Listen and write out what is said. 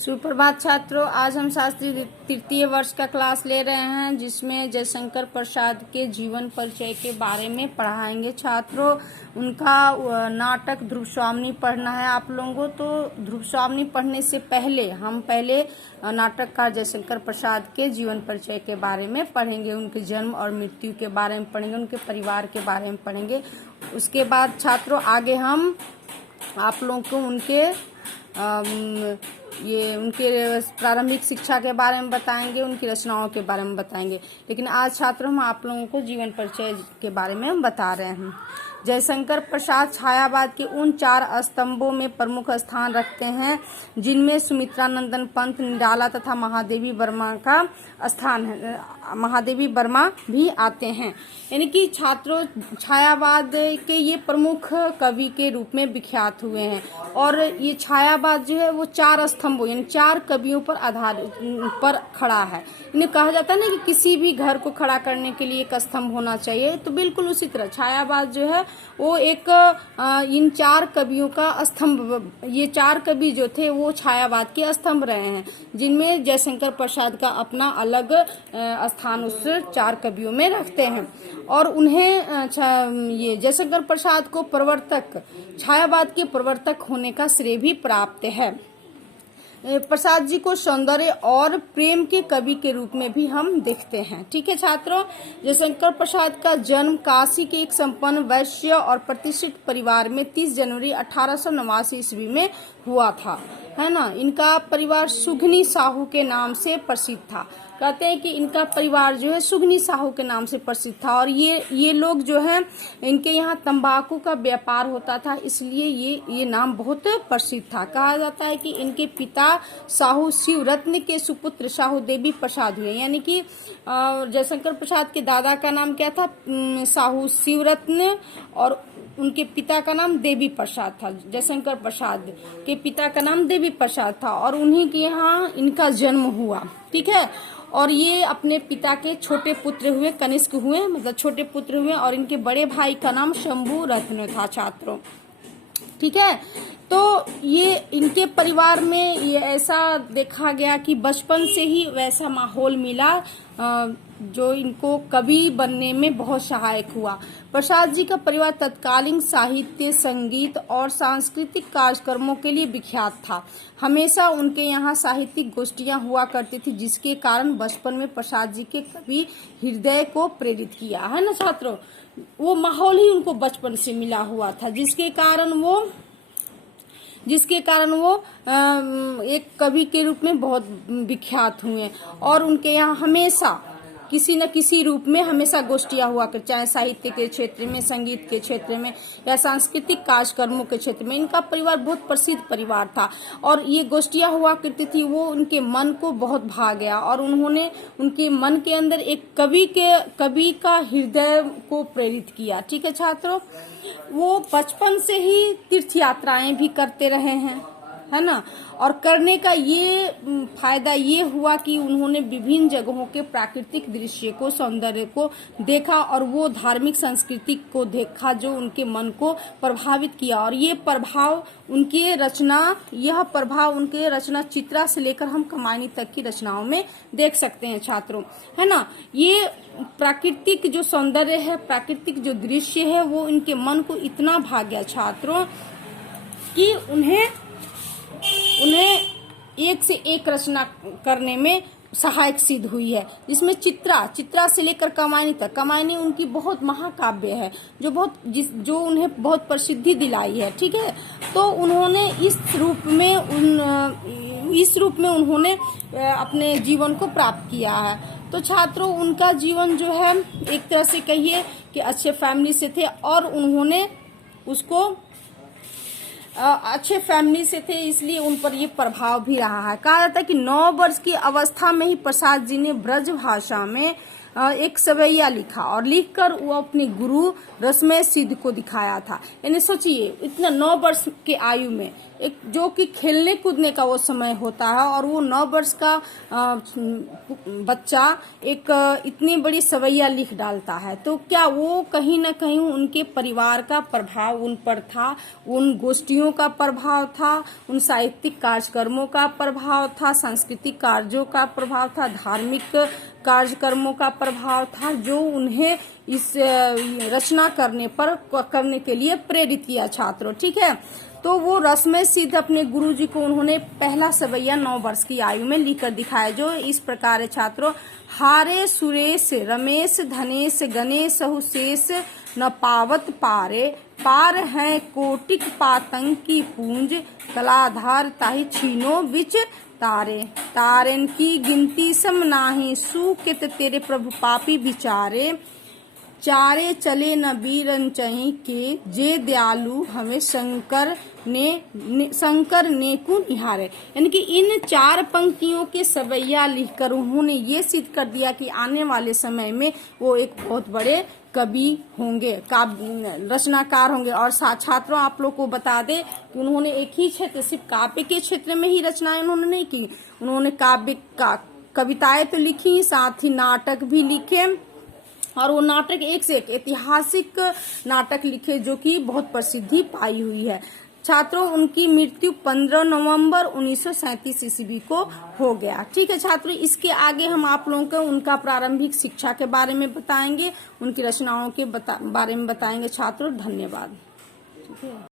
सुप्रभात छात्रों, आज हम शास्त्री तृतीय वर्ष का क्लास ले रहे हैं जिसमें जयशंकर प्रसाद के जीवन परिचय के बारे में पढ़ाएंगे। छात्रों, उनका नाटक ध्रुव स्वामिनी पढ़ना है आप लोगों को। तो ध्रुव स्वामिनी पढ़ने से पहले हम नाटककार जयशंकर प्रसाद के जीवन परिचय के बारे में पढ़ेंगे, उनके जन्म और मृत्यु के बारे में पढ़ेंगे, उनके परिवार के बारे में पढ़ेंगे। उसके बाद छात्रों आगे हम आप लोगों को उनके प्रारंभिक शिक्षा के बारे में बताएंगे, उनकी रचनाओं के बारे में बताएंगे। लेकिन आज छात्रों हम आप लोगों को जीवन परिचय के बारे में बता रहे हैं। जयशंकर प्रसाद छायावाद के उन 4 स्तंभों में प्रमुख स्थान रखते हैं जिनमें सुमित्रानंदन पंत, निराला तथा महादेवी वर्मा का स्थान है। महादेवी वर्मा भी आते हैं। यानी कि छात्रों छायावाद के ये प्रमुख कवि के रूप में विख्यात हुए हैं। और ये छायावाद जो है वो 4 स्तंभों यानी 4 कवियों पर आधारित पर खड़ा है। इन्हें कहा जाता है ना कि किसी भी घर को खड़ा करने के लिए एक स्तंभ होना चाहिए। तो बिल्कुल उसी तरह छायावाद जो है वो एक इन 4 कवियों का स्तंभ, ये 4 कवि जो थे वो छायावाद के स्तंभ रहे हैं, जिनमें जयशंकर प्रसाद का अपना अलग स्थान उस 4 कवियों में रखते हैं। और उन्हें ये जयशंकर प्रसाद को छायावाद के प्रवर्तक होने का श्रेय भी प्राप्त है। प्रसाद जी को सौंदर्य और प्रेम के कवि के रूप में भी हम देखते हैं। ठीक है छात्रों, जयशंकर प्रसाद का जन्म काशी के एक संपन्न वैश्य और प्रतिष्ठित परिवार में 30 जनवरी 1889 ईस्वी में हुआ था, है ना। इनका परिवार सुघनी साहू के नाम से प्रसिद्ध था। कहते हैं कि इनका परिवार जो है सुघनी साहू के नाम से प्रसिद्ध था। और ये लोग जो है इनके यहाँ तंबाकू का व्यापार होता था, इसलिए ये नाम बहुत प्रसिद्ध था। कहा जाता है कि इनके पिता साहू शिवरत्न के सुपुत्र साहू देवी प्रसाद हुए। यानी कि जयशंकर प्रसाद के दादा का नाम क्या था? साहू शिवरत्न, और उनके पिता का नाम देवी प्रसाद था। जयशंकर प्रसाद के पिता का नाम देवी प्रसाद था और उन्हीं के यहाँ इनका जन्म हुआ। ठीक है, और ये अपने पिता के छोटे पुत्र हुए, कनिष्क हुए, मतलब छोटे पुत्र हुए। और इनके बड़े भाई का नाम शंभू रत्न था छात्रों। ठीक है, तो ये इनके परिवार में ये ऐसा देखा गया कि बचपन से ही वैसा माहौल मिला जो इनको कवि बनने में बहुत सहायक हुआ। प्रसाद जी का परिवार तत्कालीन साहित्य, संगीत और सांस्कृतिक कार्यक्रमों के लिए विख्यात था। हमेशा उनके यहाँ साहित्यिक गोष्ठियां हुआ करती थी, जिसके कारण बचपन में प्रसाद जी के कवि हृदय को प्रेरित किया, है ना छात्रों। वो माहौल ही उनको बचपन से मिला हुआ था, जिसके कारण वो एक कवि के रूप में बहुत विख्यात हुए। और उनके यहाँ हमेशा किसी न किसी रूप में हमेशा गोष्ठियां हुआ कर, चाहे साहित्य के क्षेत्र में, संगीत के क्षेत्र में या सांस्कृतिक कार्यक्रमों के क्षेत्र में। इनका परिवार बहुत प्रसिद्ध परिवार था और ये गोष्ठियां हुआ करती थी। वो उनके मन को बहुत भा गया और उन्होंने उनके मन के अंदर एक कवि का हृदय को प्रेरित किया। ठीक है छात्रों, वो बचपन से ही तीर्थ यात्राएं भी करते रहे हैं, है ना। और करने का ये फायदा ये हुआ कि उन्होंने विभिन्न जगहों के प्राकृतिक दृश्य को, सौंदर्य को देखा और वो धार्मिक संस्कृति को देखा जो उनके मन को प्रभावित किया। और यह प्रभाव उनके रचना चित्रा से लेकर हम कमानी तक की रचनाओं में देख सकते हैं छात्रों, है ना। ये प्राकृतिक जो सौंदर्य है, प्राकृतिक जो दृश्य है, वो इनके मन को इतना भा गया छात्रों कि उन्हें एक से एक रचना करने में सहायक सिद्ध हुई है। जिसमें चित्रा से लेकर कमानी तक, कमानी उनकी बहुत महाकाव्य है जो उन्हें बहुत प्रसिद्धि दिलाई है। ठीक है, तो उन्होंने इस रूप में उन्होंने अपने जीवन को प्राप्त किया है। तो छात्रों उनका जीवन जो है एक तरह से कहिए कि अच्छे फैमिली से थे और उन्होंने उसको अच्छे फैमिली से थे, इसलिए उन पर ये प्रभाव भी रहा है। कहा जाता है कि 9 वर्ष की अवस्था में ही प्रसाद जी ने ब्रज भाषा में एक सवैया लिखा और लिखकर वो अपने गुरु रसमय सिद्ध को दिखाया था। यानी सोचिए इतना 9 वर्ष के आयु में एक जो कि खेलने कूदने का वो समय होता है और वो 9 वर्ष का बच्चा एक इतनी बड़ी सवैया लिख डालता है, तो क्या वो कहीं ना कहीं उनके परिवार का प्रभाव उन पर था, उन गोष्ठियों का प्रभाव था, उन साहित्यिक कार्यक्रमों का प्रभाव था, सांस्कृतिक कार्यों का प्रभाव था, धार्मिक कार्यक्रमों का प्रभाव था, जो उन्हें इस रचना करने के लिए प्रेरित किया छात्रों। ठीक है, तो वो रसमय सिद्ध अपने गुरुजी को उन्होंने पहला सवैया 9 वर्ष की आयु में लिखकर दिखाया, जो इस प्रकार है छात्रों। हारे सुरेश रमेश धनेश गणेश हुशेष न पावत पारे, पार है कोटिक पातंग की पूंज, कलाधार ताहि छीनो बिच तारे, तारेन की गिनती सम नाही, सुकित तेरे प्रभु पापी बिचारे, चारे चले न बीरन चही के, जे दयालु हमें शंकर नेकु निहारे। यानी कि इन 4 पंक्तियों के सवैया लिखकर उन्होंने ये सिद्ध कर दिया कि आने वाले समय में वो एक बहुत बड़े कवि होंगे, काव्य रचनाकार होंगे। और छात्रों आप लोग को बता दे कि उन्होंने एक ही क्षेत्र, सिर्फ काव्य के क्षेत्र में ही रचनाएं उन्होंने नहीं की, उन्होंने कविताएं तो लिखी, साथ ही नाटक भी लिखे और वो नाटक एक से एक ऐतिहासिक नाटक लिखे जो कि बहुत प्रसिद्धि पाई हुई है। छात्रों उनकी मृत्यु 15 नवंबर 1937 ईस्वी को हो गया। ठीक है छात्रों, इसके आगे हम आप लोगों को उनका प्रारंभिक शिक्षा के बारे में बताएंगे, उनकी रचनाओं के बारे में बताएंगे छात्रों। धन्यवाद। ठीक है।